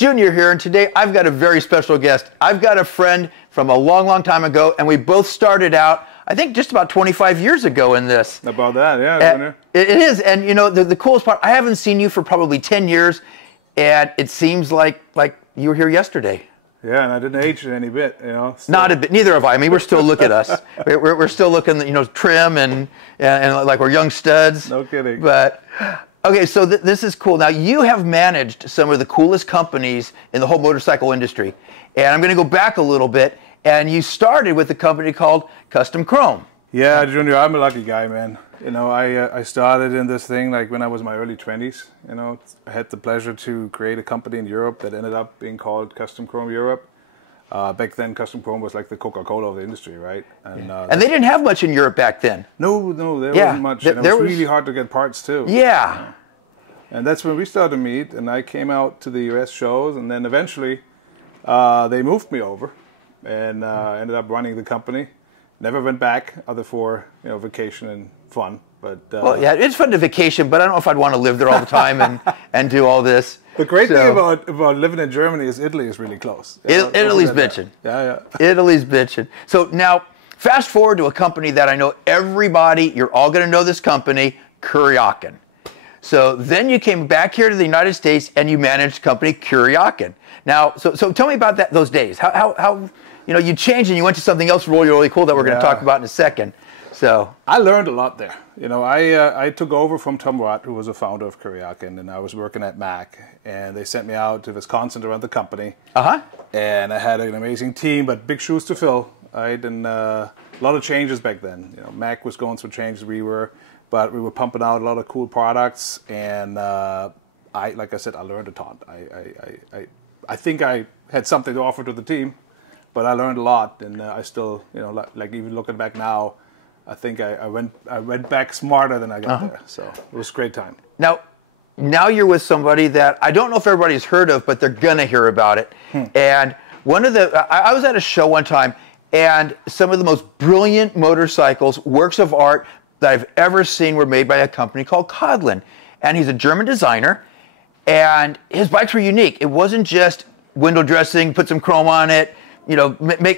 Junior here, and today I've got a very special guest. I've got a friend from a long, long time ago, and we both started out, I think, just about 25 years ago in this. About that, yeah. It is, and you know, the coolest part, I haven't seen you for probably 10 years, and it seems like you were here yesterday. Yeah, and I didn't age it any bit, you know. Still. Not a bit, neither have I. I mean, we're still, look at us. We're still looking, you know, trim and like we're young studs. No kidding. But, okay, so this is cool. Now, you have managed some of the coolest companies in the whole motorcycle industry. And I'm going to go back a little bit. And you started with a company called Custom Chrome. Yeah, Junior, I'm a lucky guy, man. You know, I started in this thing like when I was in my early 20s. You know, I had the pleasure to create a company in Europe that ended up being called Custom Chrome Europe. Back then, Custom Chrome was like the Coca-Cola of the industry, right? And they didn't have much in Europe back then. No, there wasn't much. And it was really hard to get parts, too. Yeah. And that's when we started to meet, and I came out to the U.S. shows, and then eventually they moved me over and ended up running the company. Never went back, other for, you know, vacation and fun. But well, yeah, it's fun to vacation, but I don't know if I'd want to live there all the time and do all this. The great thing about living in Germany is Italy is really close. Italy's bitching. Yeah. Italy's bitching. So now, fast forward to a company that I know everybody, you're all going to know this company, Kuryakin. So then you came back here to the United States and you managed company Kuryakin. Now, so tell me about those days. How you know, you changed and you went to something else really, really cool that we're going to talk about in a second. So I learned a lot there. You know, I took over from Tom Watt, who was a founder of Kuryakin, and I was working at Mac, and they sent me out to Wisconsin to run the company. And I had an amazing team, but big shoes to fill. Right, and a lot of changes back then. You know, Mac was going through changes, but we were pumping out a lot of cool products, and like I said, I learned a ton. I think I had something to offer to the team, but I learned a lot, and I still, you know, like even looking back now, I think I went back smarter than I got there. So it was a great time. Now you're with somebody that I don't know if everybody's heard of, but they're gonna hear about it. And one of I was at a show one time, and some of the most brilliant motorcycles, works of art that I've ever seen were made by a company called Kodlin. And he's a German designer, and his bikes were unique. It wasn't just window dressing, put some chrome on it, you know,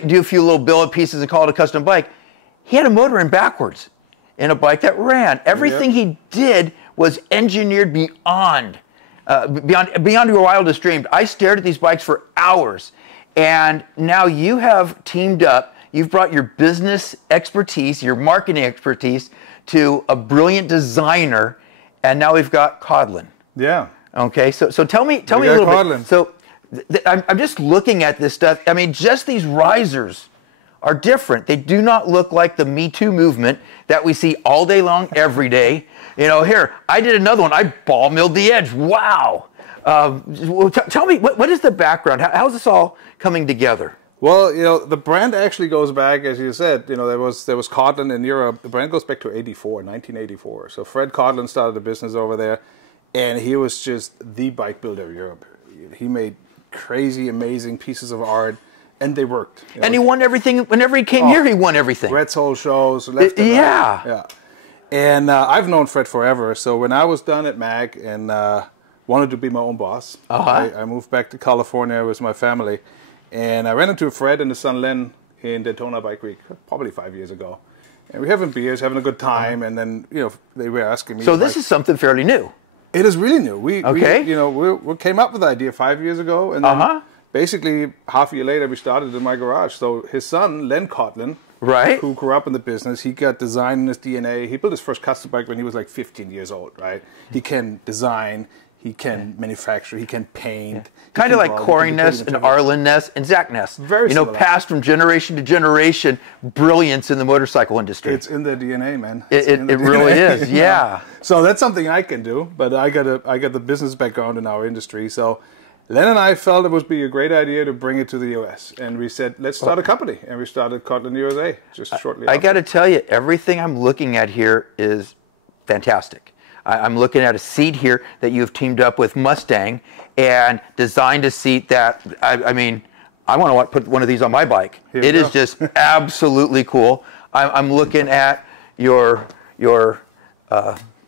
do a few little billet pieces and call it a custom bike. He had a motor in backwards in a bike that ran. Everything he did was engineered beyond your wildest dreams. I stared at these bikes for hours, and now you have teamed up. You've brought your business expertise, your marketing expertise, to a brilliant designer, and now we've got Kodlin. Yeah. Okay, so tell me a little bit. So I'm just looking at this stuff. I mean, just these risers are different. They do not look like the Me Too movement that we see all day long, every day. You know, here, I did another one. I ball milled the edge. Wow. Tell me, what is the background? How's this all coming together? Well, you know, the brand actually goes back, as you said, you know, there was Kodlin in Europe. The brand goes back to 1984. So Fred Kodlin started a business over there, and he was just the bike builder of Europe. He made crazy, amazing pieces of art, and they worked. You know? And he won everything. Whenever he came here, he won everything. Red Soul shows, left and right. Yeah. And I've known Fred forever. So when I was done at Mac and wanted to be my own boss, I moved back to California with my family. And I ran into Fred and his son Len in Daytona Bike Week, probably 5 years ago. And we were having beers, having a good time, and then, you know, they were asking me. So this is something fairly new. It is really new. We you know, we came up with the idea 5 years ago, and then basically half a year later we started in my garage. So his son, Len Kodlin, who grew up in the business, he got design in his DNA. He built his first custom bike when he was like 15 years old, right? He can design. He can manufacture, he can paint. Kind of like Corey Ness and Arlen Ness and Zach Ness. Very similar. You know, passed from generation to generation, brilliance in the motorcycle industry. It's in their DNA, man. It really is, yeah. So that's something I can do, but I got the business background in our industry. So Len and I felt it would be a great idea to bring it to the U.S. And we said, let's start a company. And we started Kodlin USA just shortly after. I got to tell you, everything I'm looking at here is fantastic. I'm looking at a seat here that you've teamed up with Mustang and designed a seat that, I mean, I want to put one of these on my bike. It is just absolutely cool. I'm looking at your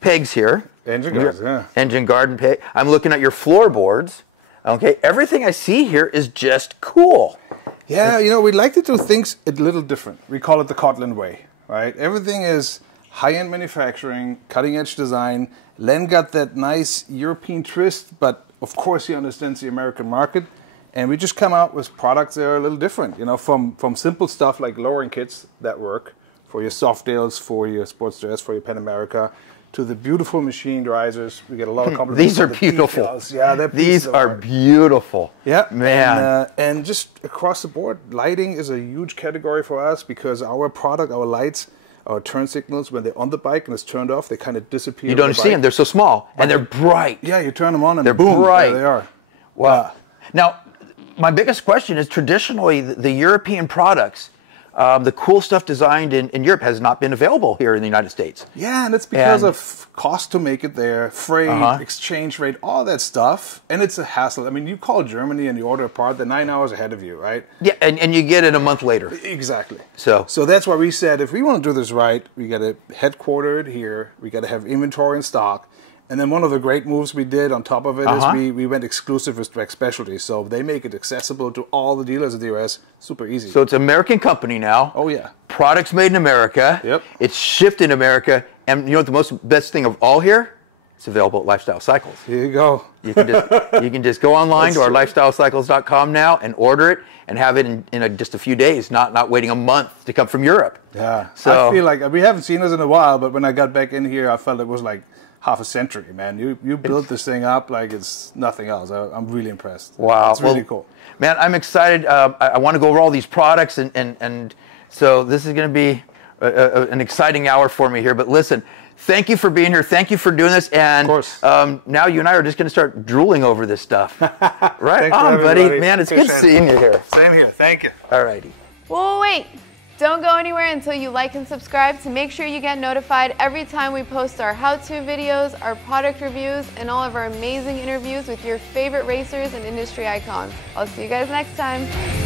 pegs here. Engine guards, yeah. Engine guard and peg. I'm looking at your floorboards. Okay, everything I see here is just cool. Yeah, you know, we like to do things a little different. We call it the Kodlin way, right? Everything is high-end manufacturing, cutting-edge design. Len got that nice European twist, but of course he understands the American market. And we just come out with products that are a little different, you know, from simple stuff like lowering kits that work for your Softails, for your Sportster S, for your Pan America, to the beautiful machined risers. We get a lot of compliments. These are beautiful. Details. Yeah, these are beautiful. Yeah, man. And just across the board, lighting is a huge category for us because our product, our lights, our turn signals, when they're on the bike and it's turned off, they kind of disappear. You don't see them. They're so small and they're bright. Yeah, you turn them on and they're boom, bright. There they are. Wow. Now, my biggest question is traditionally the European products, the cool stuff designed in Europe has not been available here in the United States. Yeah, and it's because of cost to make it there, freight, exchange rate, all that stuff. And it's a hassle. I mean, you call Germany and you order a part, they're 9 hours ahead of you, right? Yeah, and you get it a month later. Exactly. So that's why we said if we want to do this right, we got to headquarter it here. We got to have inventory in stock. And then one of the great moves we did on top of it is we went exclusive with Direct Specialty. So they make it accessible to all the dealers in the US. Super easy. So it's an American company now. Oh, yeah. Products made in America. Yep. It's shipped in America. And you know what the best thing of all here? It's available at Lifestyle Cycles. Here you go. You can just go online to our lifestylecycles.com now and order it and have it in just a few days, not waiting a month to come from Europe. Yeah. So I feel like we haven't seen this in a while, but when I got back in here, I felt it was like half a century, man. You built this thing up like it's nothing else. I'm really impressed. Wow. It's really cool. Man, I'm excited. I want to go over all these products, and so this is going to be an exciting hour for me here. But listen, thank you for being here. Thank you for doing this. And of course. Now you and I are just going to start drooling over this stuff. Right Thanks on, buddy. everybody. Man, it's good seeing you here. Same here. Thank you. All righty. Well, wait. Don't go anywhere until you like and subscribe to make sure you get notified every time we post our how-to videos, our product reviews, and all of our amazing interviews with your favorite racers and industry icons. I'll see you guys next time.